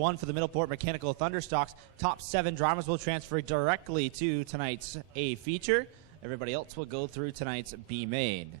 One for the Middleport Mechanical Thunderstocks. Top 7 drivers will transfer directly to tonight's A feature. Everybody else will go through tonight's B main.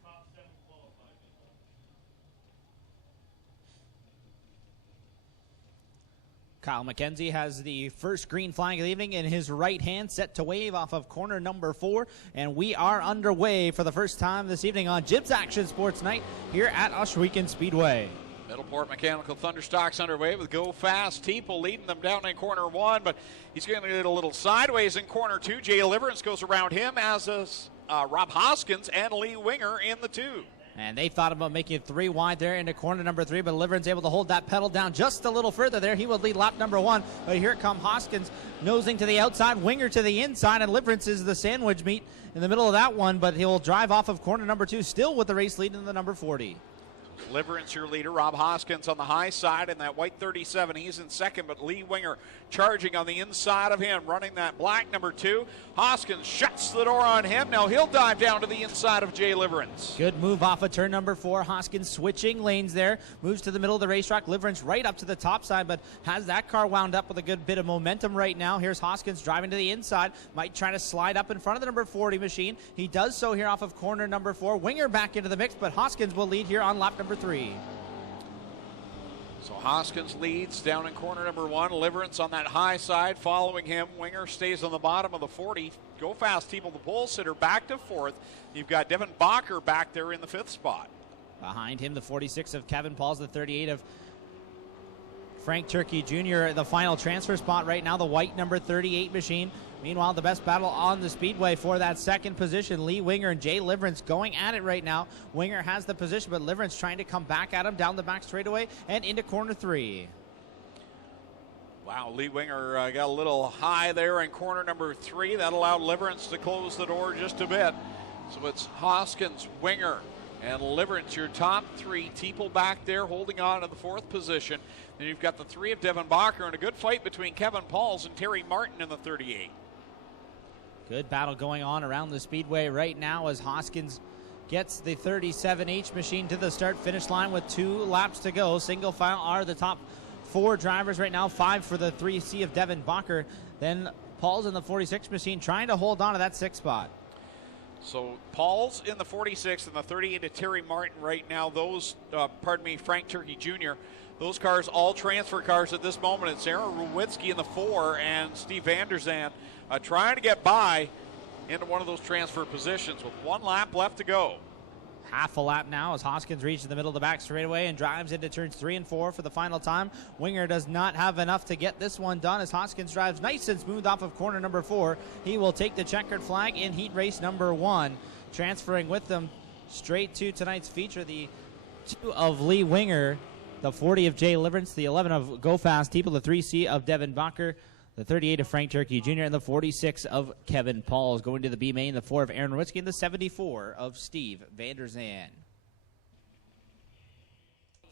Kyle McKenzie has the first green flag of the evening in his right hand, set to wave off of corner number 4. And we are underway for the first time this evening on Jibs Action Sports Night here at Ohsweken Speedway. Middleport Mechanical Thunderstock's underway with Go Fast Teeple leading them down in corner 1, but he's going to get a little sideways in corner 2. Jay Deliverance goes around him, as does Rob Hoskins and Lee Winger in the 2. And they thought about making it 3 wide there into corner number 3, but Deliverance able to hold that pedal down just a little further there. He would lead lap number 1, but here comes Hoskins nosing to the outside, Winger to the inside, and Deliverance is the sandwich meat in the middle of that one, but he'll drive off of corner number 2, still with the race lead in the number 40. Deliverance, your leader. Rob Hoskins on the high side in that white 37. He's in second, but Lee Winger charging on the inside of him, running that black number 2. Hoskins shuts the door on him. Now he'll dive down to the inside of Jay Deliverance. Good move off of turn number 4. Hoskins switching lanes there. Moves to the middle of the racetrack. Deliverance right up to the top side, but has that car wound up with a good bit of momentum right now. Here's Hoskins driving to the inside. Might try to slide up in front of the number 40 machine. He does so here off of corner number 4. Winger back into the mix, but Hoskins will lead here on lap number 3. So Hoskins leads down in corner number 1. Deliverance on that high side following him. Winger stays on the bottom of the 40. Go Fast Teeple, the pole sitter, back to 4th. You've got Devin Bacher back there in the 5th spot. Behind him, the 46 of Kevin Pauls, the 38 of Frank Turkey Jr. The final transfer spot right now, the white number 38 machine. Meanwhile, the best battle on the speedway for that second position. Lee Winger and Jay Deliverance going at it right now. Winger has the position, but Deliverance trying to come back at him down the back straightaway and into corner 3. Wow, Lee Winger got a little high there in corner number 3. That allowed Deliverance to close the door just a bit. So it's Hoskins, Winger, and Deliverance, your top 3. Teeple back there holding on to the 4th position. Then you've got the 3 of Devin Bacher and a good fight between Kevin Pauls and Terry Martin in the 38. Good battle going on around the speedway right now as Hoskins gets the 37H machine to the start-finish line with 2 laps to go. Single file are the top 4 drivers right now, 5 for the 3C of Devin Bacher. Then Paul's in the 46 machine trying to hold on to that 6th spot. So Paul's in the 46 and the 38 of Terry Martin right now. Those, Frank Turkey Jr., those cars all transfer cars at this moment. It's Aaron Rowitsky in the 4 and Steve Vanderzand trying to get by into one of those transfer positions with 1 lap left to go. Half a lap now as Hoskins reaches the middle of the back straightaway and drives into turns 3 and 4 for the final time. Winger does not have enough to get this one done as Hoskins drives nice and smooth off of corner number 4. He will take the checkered flag in heat race number 1. Transferring with them straight to tonight's feature, the 2 of Lee Winger, the 40 of Jay Deliverance, the 11 of Go Fast Teeple, the 3C of Devin Bacher, the 38 of Frank Turkey Jr., and the 46 of Kevin Pauls. Going to the B main, the 4 of Aaron Rowitsky, and the 74 of Steve Vanderzand.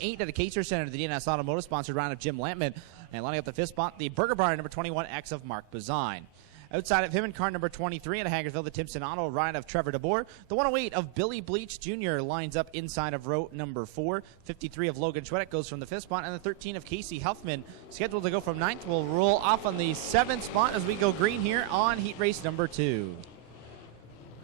8 at the Kaser Center, the DNS Automotive sponsored round of Jim Lampman. And lining up the 5th spot, the Burger Bar number 21X of Mark Bazine. Outside of him in car number 23 at Hagersville, the Timpson Auto ride of Trevor DeBoer. The 108 of Billy Bleach Jr. lines up inside of row number 4. 53 of Logan Schwedek goes from the 5th spot. And the 13 of Casey Huffman, scheduled to go from 9th, will roll off on the 7th spot as we go green here on heat race number 2.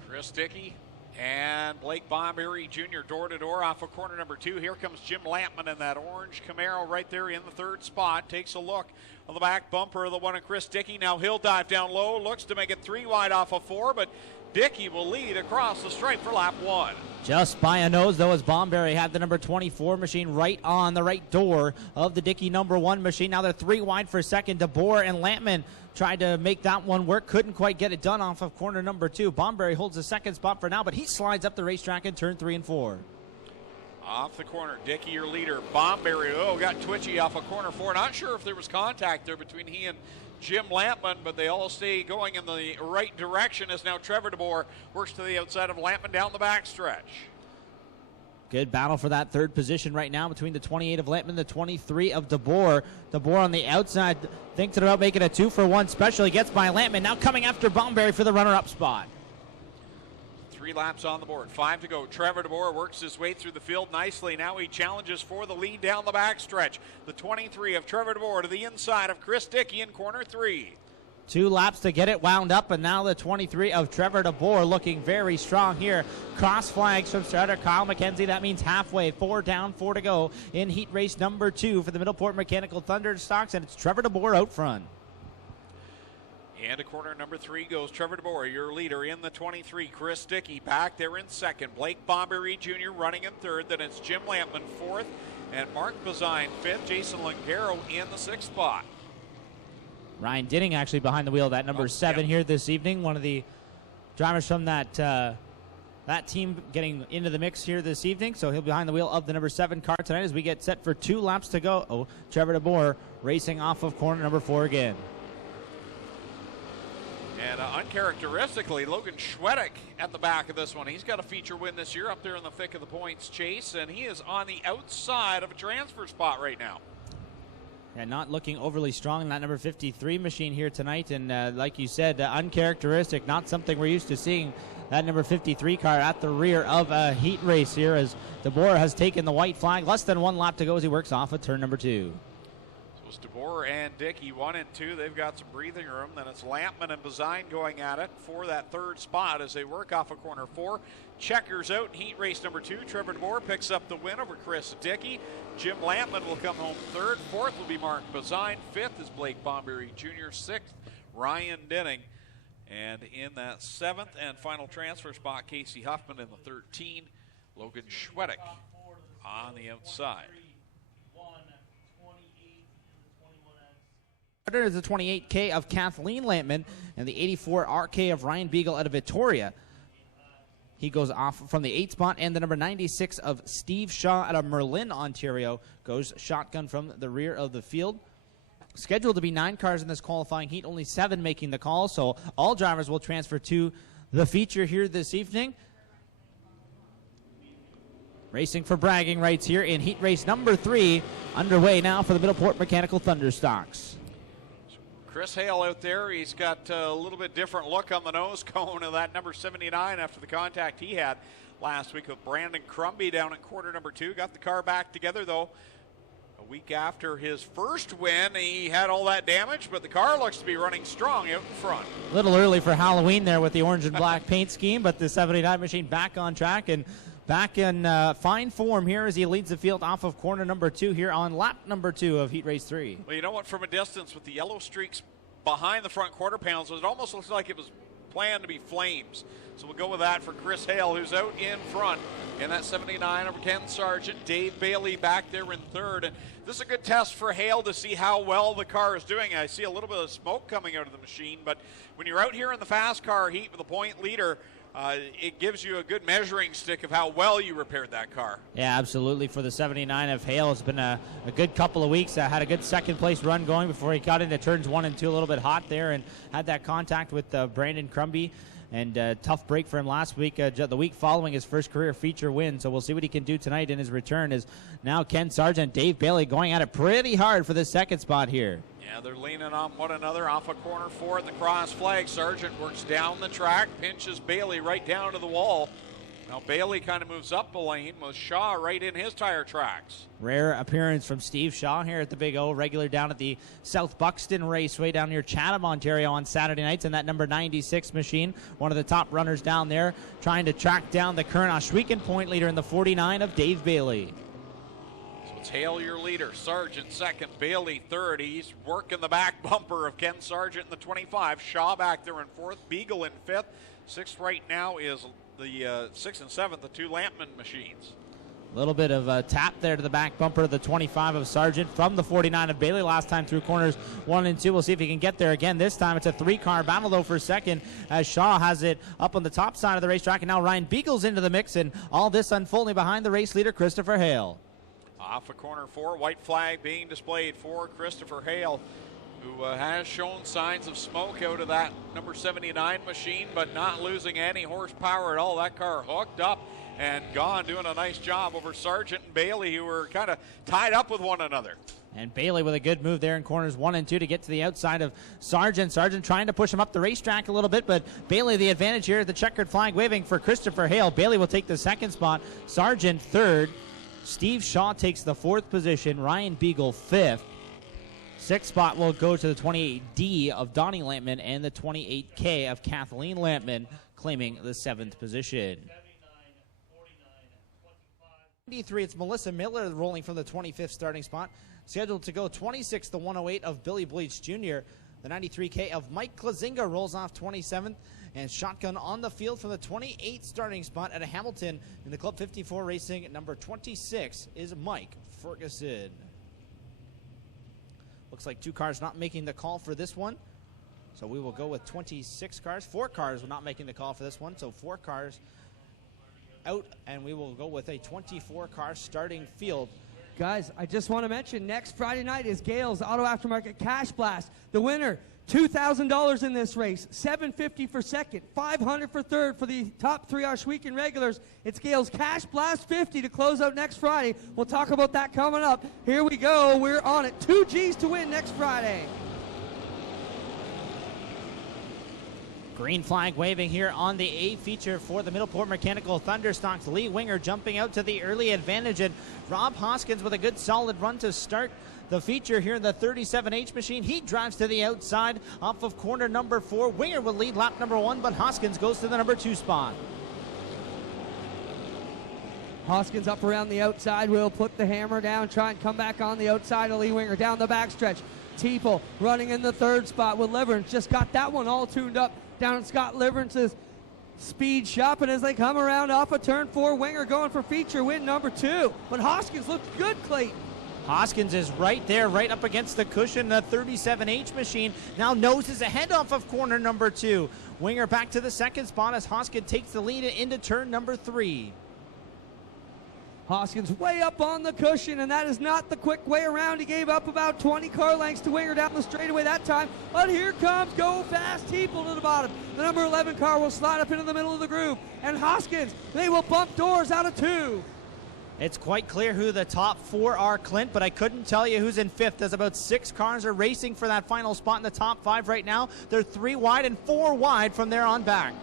Chris Dickey and Blake Bomberry Jr. door to door off of corner number 2. Here comes Jim Lampman in that orange Camaro right there in the 3rd spot. Takes a look on the back bumper of the one of Chris Dickey. Now he'll dive down low, looks to make it 3 wide off of 4, but Dickey will lead across the stripe for lap 1. Just by a nose, though, as Bomberry had the number 24 machine right on the right door of the Dickey number 1 machine. Now they're 3 wide for second. DeBoer and Lampman tried to make that one work. Couldn't quite get it done off of corner number 2. Bomberry holds the 2nd spot for now, but he slides up the racetrack in turn 3 and 4. Off the corner, Dickey, your leader. Bomberry, got twitchy off of corner 4. Not sure if there was contact there between he and Jim Lampman, but they all stay going in the right direction as now Trevor DeBoer works to the outside of Lampman down the backstretch. Good battle for that 3rd position right now between the 28 of Lampman and the 23 of DeBoer. DeBoer on the outside thinks about making a 2-for-1 special. He gets by Lampman, now coming after Bomberry for the runner-up spot. 3 laps on the board. 5 to go. Trevor DeBoer works his way through the field nicely. Now he challenges for the lead down the backstretch. The 23 of Trevor DeBoer to the inside of Chris Dickey in corner 3. 2 laps to get it wound up, and now the 23 of Trevor DeBoer looking very strong here. Cross flags from starter Kyle McKenzie. That means halfway. 4 down, 4 to go in heat race number 2 for the Middleport Mechanical Thunderstocks, and it's Trevor DeBoer out front. And to corner number 3 goes Trevor DeBoer, your leader in the 23. Chris Dickey back there in second. Blake Bombery Jr. running in third. Then it's Jim Lampman fourth, and Mark Bazine fifth. Jason Lungaro in the 6th spot. Ryan Dinning actually behind the wheel, that number 7 here this evening. One of the drivers from that team getting into the mix here this evening. So he'll be behind the wheel of the number 7 car tonight as we get set for 2 laps to go. Oh, Trevor DeBoer racing off of corner number 4 again. And uncharacteristically, Logan Schwedick at the back of this one. He's got a feature win this year up there in the thick of the points chase, and he is on the outside of a transfer spot right now. And not looking overly strong in that number 53 machine here tonight. And like you said, uncharacteristic, not something we're used to seeing. That number 53 car at the rear of a heat race here as DeBoer has taken the white flag. Less than 1 lap to go as he works off of turn number 2. So it's DeBoer and Dickey 1 and 2. They've got some breathing room. Then it's Lampman and Bazine going at it for that 3rd spot as they work off of corner 4. Checkers out in heat race number 2. Trevor DeBoer picks up the win over Chris Dickey. Jim Lampman will come home 3rd. 4th will be Mark Bazine. 5th is Blake Bombery Jr. 6th, Ryan Dinning. And in that 7th and final transfer spot, Casey Huffman in the 13. Logan Schwedick on the outside. Is the 28K of Kathleen Lampman and the 84 RK of Ryan Beagle out of Victoria. He goes off from the 8th spot, and the number 96 of Steve Shaw out of Merlin, Ontario, goes shotgun from the rear of the field. Scheduled to be 9 cars in this qualifying heat, only 7 making the call, so all drivers will transfer to the feature here this evening. Racing for bragging rights here in heat race number 3, underway now for the Middleport Mechanical Thunderstocks. Chris Hale out there, he's got a little bit different look on the nose cone of that number 79 after the contact he had last week with Brandon Crumby down at quarter number 2. Got the car back together though. A week after his first win, he had all that damage, but the car looks to be running strong out in front. A little early for Halloween there with the orange and black paint scheme, but the 79 machine back on track and back in fine form here as he leads the field off of corner number 2 here on lap number 2 of heat race 3. Well, you know what? From a distance with the yellow streaks behind the front quarter panels, it almost looks like it was planned to be flames. So we'll go with that for Chris Hale, who's out in front in that 79 over Ken Sargent. Dave Bailey back there in 3rd. And this is a good test for Hale to see how well the car is doing. I see a little bit of smoke coming out of the machine, but when you're out here in the fast car heat with a point leader, it gives you a good measuring stick of how well you repaired that car. Yeah, absolutely. For the 79 of Hale, it's been a good couple of weeks. Had a good 2nd place run going before he got into turns 1 and 2, a little bit hot there, and had that contact with Brandon Crumby. And tough break for him last week, the week following his first career feature win. So we'll see what he can do tonight in his return as now Ken Sargent, Dave Bailey going at it pretty hard for the 2nd spot here. Yeah, they're leaning on one another off of corner 4 at the cross flag. Sargent works down the track, pinches Bailey right down to the wall. Now Bailey kind of moves up the lane with Shaw right in his tire tracks. Rare appearance from Steve Shaw here at the Big O, regular down at the South Buxton Raceway down near Chatham, Ontario on Saturday nights, and that number 96 machine, one of the top runners down there, trying to track down the current Oshwegan point leader in the 49 of Dave Bailey. It's Hale, your leader. Sargent 2nd, Bailey 3rd. He's working the back bumper of Ken Sargent in the 25. Shaw back there in 4th. Beagle in 5th. 6th right now is the 6th and 7th, the 2 Lampman machines. A little bit of a tap there to the back bumper of the 25 of Sargent from the 49 of Bailey last time through corners 1 and 2. We'll see if he can get there again. This time it's a 3-car battle though for 2nd as Shaw has it up on the top side of the racetrack, and now Ryan Beagle's into the mix, and all this unfolding behind the race leader Christopher Hale. Off of corner 4, white flag being displayed for Christopher Hale, who has shown signs of smoke out of that number 79 machine, but not losing any horsepower at all. That car hooked up and gone, doing a nice job over Sargent and Bailey, who were kind of tied up with one another. And Bailey with a good move there in corners 1 and 2 to get to the outside of Sargent. Sargent trying to push him up the racetrack a little bit, but Bailey the advantage here. The checkered flag waving for Christopher Hale. Bailey will take the 2nd spot. Sargent 3rd. Steve Shaw takes the 4th position. Ryan Beagle 5th. 6th spot will go to the 28D of Donnie Lampman and the 28K of Kathleen Lampman, claiming the 7th position. 93, it's Melissa Miller rolling from the 25th starting spot. Scheduled to go 26th, the 108 of Billy Bleach Jr. The 93K of Mike Klazinga rolls off 27th. And shotgun on the field from the 28th starting spot at a Hamilton in the Club 54 Racing. Number 26 is Mike Ferguson. Looks like 2 cars not making the call for this one. So we will go with 26 cars. 4 cars were not making the call for this one. So 4 cars out, and we will go with a 24-car starting field. Guys, I just want to mention, next Friday night is Gale's Auto Aftermarket Cash Blast. The winner, $2,000 in this race, $750 for second, $500 for third for the top 3 Oshweekend regulars. It's Gale's Cash Blast 50 to close out next Friday. We'll talk about that coming up. Here we go. We're on it. 2 G's to win next Friday. Green flag waving here on the A feature for the Middleport Mechanical Thunderstocks. Lee Winger jumping out to the early advantage, and Rob Hoskins with a good solid run to start the feature here in the 37H machine. He drives to the outside off of corner number 4. Winger will lead lap number 1, but Hoskins goes to the number 2 spot. Hoskins up around the outside, will put the hammer down, try and come back on the outside of Lee Winger down the backstretch. Teeple running in the 3rd spot with Liverance. Just got that one all tuned up down at Scott Liverance's speed shop, and as they come around off of turn 4, Winger going for feature win number 2. But Hoskins looked good, Clayton. Hoskins is right there, right up against the cushion. The 37H machine now noses ahead off of corner number 2. Winger back to the 2nd spot as Hoskins takes the lead into turn number 3. Hoskins way up on the cushion, and that is not the quick way around. He gave up about 20 car lengths to Winger down the straightaway that time. But here comes Go Fast Teeple to the bottom. The number 11 car will slide up into the middle of the groove. And Hoskins, they will bump doors out of 2. It's quite clear who the top 4 are, Clint, but I couldn't tell you who's in 5th, as about 6 cars are racing for that final spot in the top 5 right now. They're 3 wide and 4 wide from there on back.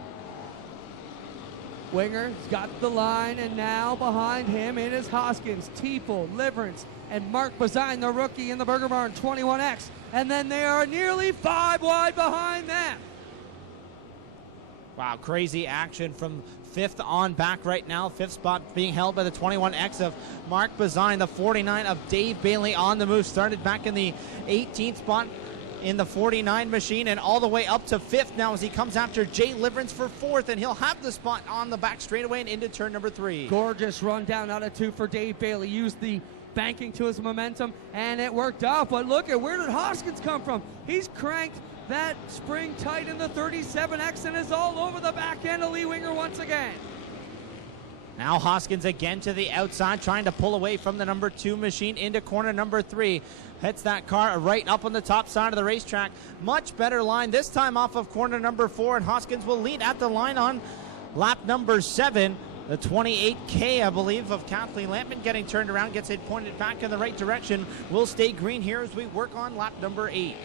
Winger's got the line, and now behind him it is Hoskins, Teeple, Liverance, and Mark Bazine, the rookie in the Burger Barn 21X. And then they are nearly 5 wide behind them. Wow, crazy action from 5th on back right now. 5th spot being held by the 21X of Mark Bazine. The 49 of Dave Bailey on the move. Started back in the 18th spot in the 49 machine, and all the way up to 5th now as he comes after Jay Liverance for 4th, and he'll have the spot on the back straightaway and into turn number 3. Gorgeous run down out of 2 for Dave Bailey. Used the banking to his momentum, and it worked out. But look at, where did Hoskins come from? He's cranked that spring tight in the 37X and is all over the back end of Lee Winger once again. Now Hoskins again to the outside, trying to pull away from the number 2 machine into corner number 3. Hits that car right up on the top side of the racetrack. Much better line this time off of corner number 4, and Hoskins will lead at the line on lap number 7. The 28K, I believe, of Kathleen Lampman getting turned around, gets it pointed back in the right direction. Will stay green here as we work on lap number 8.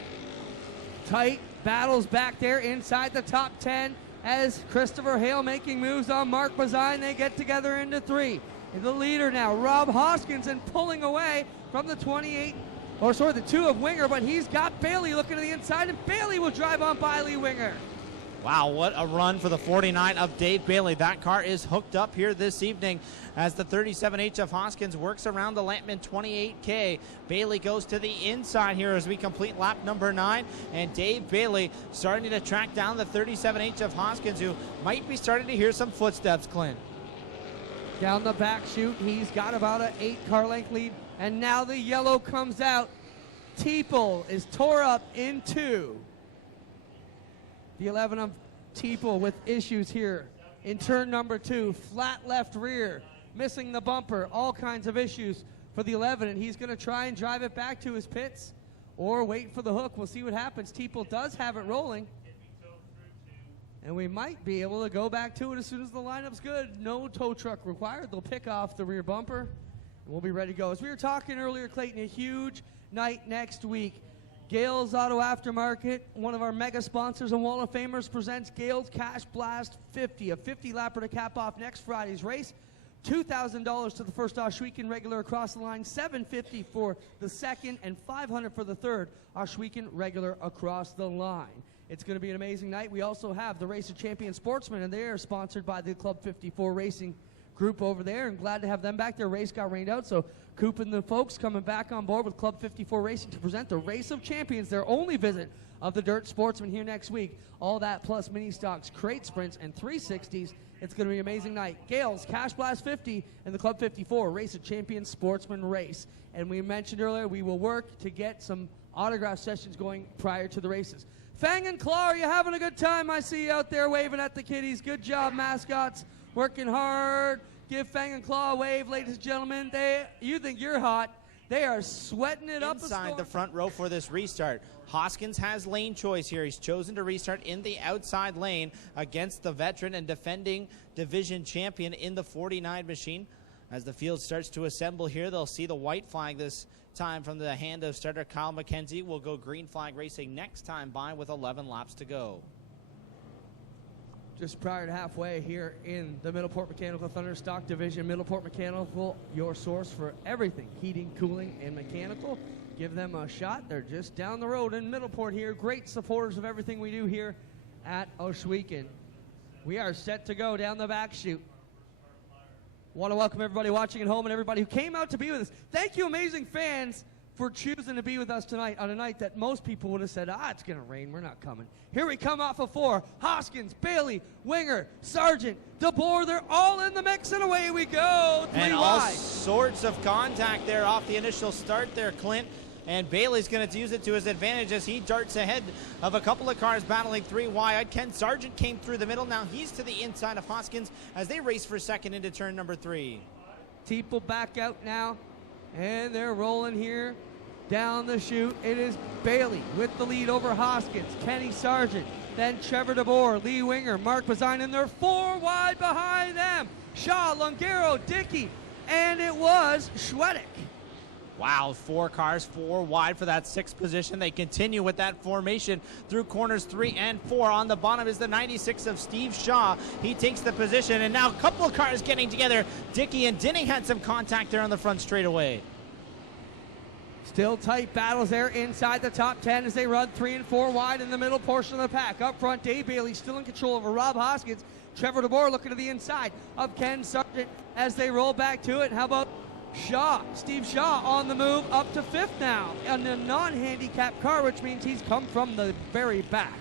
Tight battles back there inside the top 10 as Christopher Hale making moves on Mark Bazine. They get together into 3. The leader now, Rob Hoskins, and pulling away from the 2 of Winger, but he's got Bailey looking to the inside, and Bailey will drive on by Lee Winger. Wow, what a run for the 49 of Dave Bailey. That car is hooked up here this evening as the 37H of Hoskins works around the Lampman 28K. Bailey goes to the inside here as we complete lap number 9, and Dave Bailey starting to track down the 37H of Hoskins, who might be starting to hear some footsteps, Clint. Down the back chute, he's got about an 8 car length lead, and now the yellow comes out. Teeple is tore up in 2. The 11 of Teeple with issues here in turn number 2. Flat left rear, missing the bumper, all kinds of issues for the 11, and he's going to try and drive it back to his pits or wait for the hook. We'll see what happens. Teeple does have it rolling, and we might be able to go back to it as soon as the lineup's good. No tow truck required. They'll pick off the rear bumper, We'll be ready to go. As we were talking earlier, Clayton, a huge night next week. Gales Auto Aftermarket, one of our mega sponsors and Wall of Famers, presents Gales Cash Blast 50, a 50-lapper to cap off next Friday's race. $2,000 to the first Oshweekend regular across the line, $750 for the second, and $500 for the third Oshweekend regular across the line. It's going to be an amazing night. We also have the Race of Champion Sportsmen, and they are sponsored by the Club 54 Racing group over there, and glad to have them back. Their race got rained out, so Coop and the folks coming back on board with Club 54 Racing to present the Race of Champions, their only visit of the Dirt Sportsman here next week. All that plus mini stocks, crate sprints, and 360s. It's going to be an amazing night. Gales Cash Blast 50 and the Club 54 Race of Champions Sportsman race. And we mentioned earlier we will work to get some autograph sessions going prior to the races. Fang and Claw, are you having a good time? I see you out there waving at the kiddies. Good job, mascots. Working hard. Give Fang and Claw a wave, ladies and gentlemen. You think you're hot. They are sweating it up. Inside the front row for this restart. Hoskins has lane choice here. He's chosen to restart in the outside lane against the veteran and defending division champion in the 49 machine. As the field starts to assemble here, they'll see the white flag this time from the hand of starter Kyle McKenzie. Will go green flag racing next time by with 11 laps to go. Just prior to halfway here in the Middleport Mechanical Thunderstock Division. Middleport Mechanical, your source for everything heating, cooling, and mechanical. Give them a shot. They're just down the road in Middleport here. Great supporters of everything we do here at Oshweekend. We are set to go down the back chute. Want to welcome everybody watching at home and everybody who came out to be with us. Thank you, amazing fans, for choosing to be with us tonight on a night that most people would have said, it's going to rain, we're not coming. Here we come off of 4. Hoskins, Bailey, Winger, Sargent, DeBoer, they're all in the mix, and away we go. 3 and wide. All sorts of contact there off the initial start there, Clint. And Bailey's going to use it to his advantage as he darts ahead of a couple of cars battling 3 wide. Ken Sargent came through the middle. Now he's to the inside of Hoskins as they race for second into turn number 3. Teeple back out now, and they're rolling here down the chute. It is Bailey with the lead over Hoskins, Kenny Sargent, then Trevor DeBoer, Lee Winger, Mark Bazine, and they're 4 wide behind them. Shaw, Longaro, Dickey, and it was Schwedick. Wow, 4 cars, 4 wide for that 6th position. They continue with that formation through corners 3 and 4. On the bottom is the 96 of Steve Shaw. He takes the position, and now a couple of cars getting together. Dickey and Dinning had some contact there on the front straightaway. Still tight battles there inside the top 10 as they run 3 and 4 wide in the middle portion of the pack. Up front, Dave Bailey still in control over Rob Hoskins. Trevor DeBoer looking to the inside of Ken Sargent as they roll back to it. How about Shaw? Steve Shaw on the move up to 5th now in a non-handicapped car, which means he's come from the very back.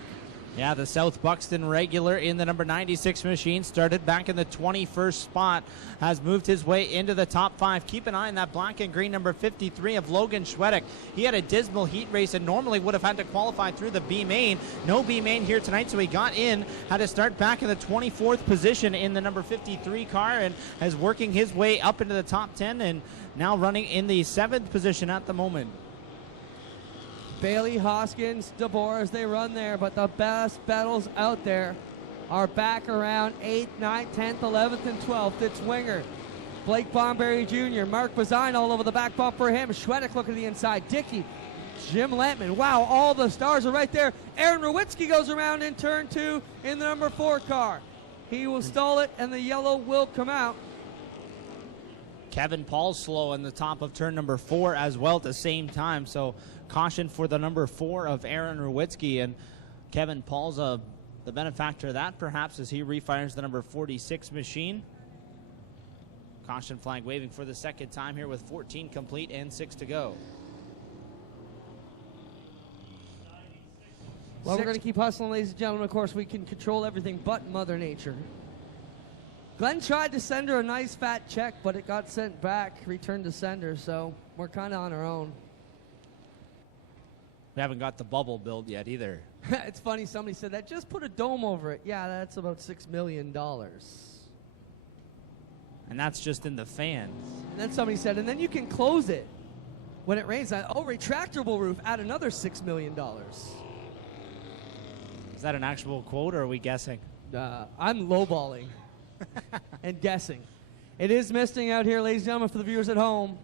Yeah, the South Buxton regular in the number 96 machine started back in the 21st spot, has moved his way into the top 5. Keep an eye on that black and green number 53 of Logan Schwedick. He had a dismal heat race and normally would have had to qualify through the B main. No B main here tonight, so he got in, had to start back in the 24th position in the number 53 car and is working his way up into the top 10 and now running in the 7th position at the moment. Bailey, Hoskins, DeBoer as they run there, but the best battles out there are back around 8th, 9th, 10th, 11th, and 12th. It's Winger, Blake Bomberry Jr., Mark Bazine all over the back bump for him. Schwedick looking to the inside. Dickey, Jim Lampman. Wow, all the stars are right there. Aaron Rowitsky goes around in turn 2 in the number 4 car. He will stall it, and the yellow will come out. Kevin Paul's slow in the top of turn number 4 as well at the same time, so caution for the number 4 of Aaron Rowitsky, and Kevin Paul's the benefactor of that perhaps as he refires the number 46 machine. Caution flag waving for the second time here with 14 complete and 6 to go. Well, we're going to keep hustling, ladies and gentlemen. Of course, we can control everything but Mother Nature. Glenn tried to send her a nice fat check, but it got sent back, returned to sender, so we're kind of on our own. We haven't got the bubble built yet either. It's funny, somebody said that. Just put a dome over it. Yeah, that's about $6 million. And that's just in the fans. And then somebody said, and then you can close it when it rains. Oh, retractable roof, add another $6 million. Is that an actual quote, or are we guessing? I'm lowballing and guessing. It is misting out here, ladies and gentlemen, for the viewers at home.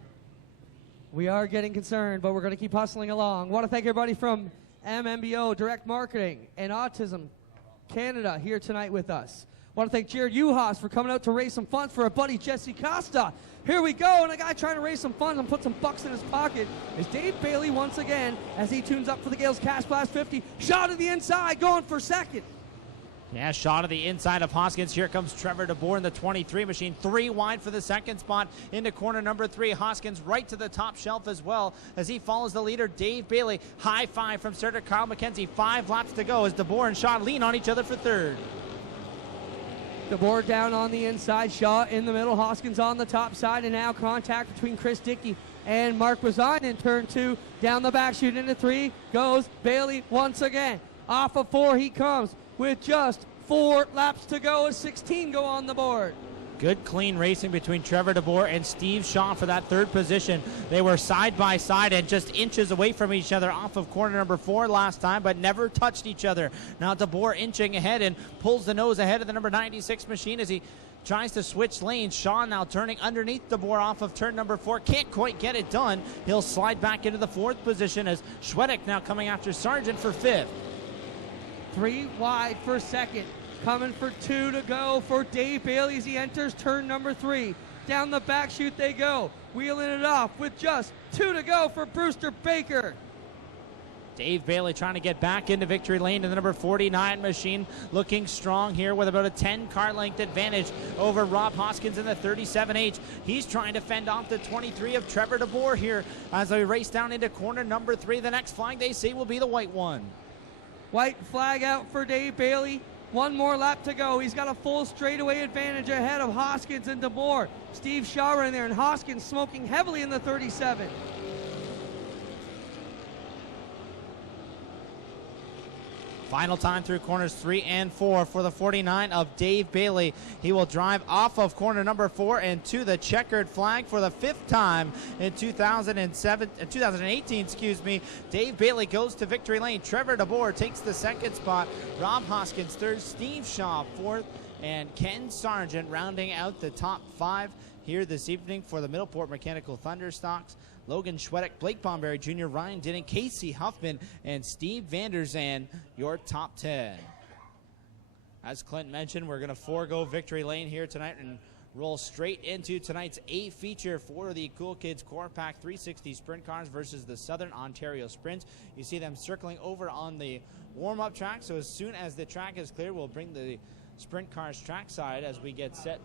We are getting concerned, but we're going to keep hustling along. Want to thank everybody from MMBO, Direct Marketing, and Autism Canada here tonight with us. Want to thank Jared Uhas for coming out to raise some funds for our buddy Jesse Costa. Here we go, and a guy trying to raise some funds and put some bucks in his pocket is Dave Bailey once again as he tunes up for the Gales Cash Blast 50. Shot to the inside, going for second. Yeah, shot of the inside of Hoskins. Here comes Trevor DeBoer in the 23 machine. 3 wide for the second spot into corner number 3. Hoskins right to the top shelf as well as he follows the leader, Dave Bailey. High five from starter Kyle McKenzie. 5 laps to go as DeBoer and Shaw lean on each other for third. DeBoer down on the inside, Shaw in the middle, Hoskins on the top side, and now contact between Chris Dickey and Mark Bazan in turn 2. Down the back chute into 3 goes Bailey once again. Off of 4 he comes with just 4 laps to go as 16 go on the board. Good clean racing between Trevor DeBoer and Steve Shaw for that third position. They were side by side and just inches away from each other off of corner number 4 last time, but never touched each other. Now DeBoer inching ahead and pulls the nose ahead of the number 96 machine as he tries to switch lanes. Shaw now turning underneath DeBoer off of turn number 4. Can't quite get it done. He'll slide back into the 4th position as Schwedick now coming after Sargent for 5th. 3 wide for second. Coming for 2 to go for Dave Bailey as he enters turn number 3. Down the back chute they go. Wheeling it off with just 2 to go for Brewster Baker. Dave Bailey trying to get back into victory lane to the number 49 machine. Looking strong here with about a 10 car length advantage over Rob Hoskins in the 37H. He's trying to fend off the 23 of Trevor DeBoer here as they race down into corner number 3. The next flag they say will be the white one. White flag out for Dave Bailey. 1 more lap to go. He's got a full straightaway advantage ahead of Hoskins and DeBoer. Steve Shaw in there, and Hoskins smoking heavily in the 37. Final time through corners 3 and 4 for the 49 of Dave Bailey. He will drive off of corner number 4 and to the checkered flag for the 5th time in 2018. Dave Bailey goes to victory lane. Trevor DeBoer takes the 2nd spot. Rob Hoskins 3rd. Steve Shaw 4th. And Ken Sargent rounding out the top 5 here this evening for the Middleport Mechanical Thunderstocks. Logan Schwedick, Blake Bomberry Jr., Ryan Dinning, Casey Huffman, and Steve Vanderzan, your top 10. As Clint mentioned, we're going to forego victory lane here tonight and roll straight into tonight's A feature for the Cool Kids Core Pack 360 Sprint Cars versus the Southern Ontario Sprint. You see them circling over on the warm-up track, so as soon as the track is clear, we'll bring the Sprint Cars trackside as we get set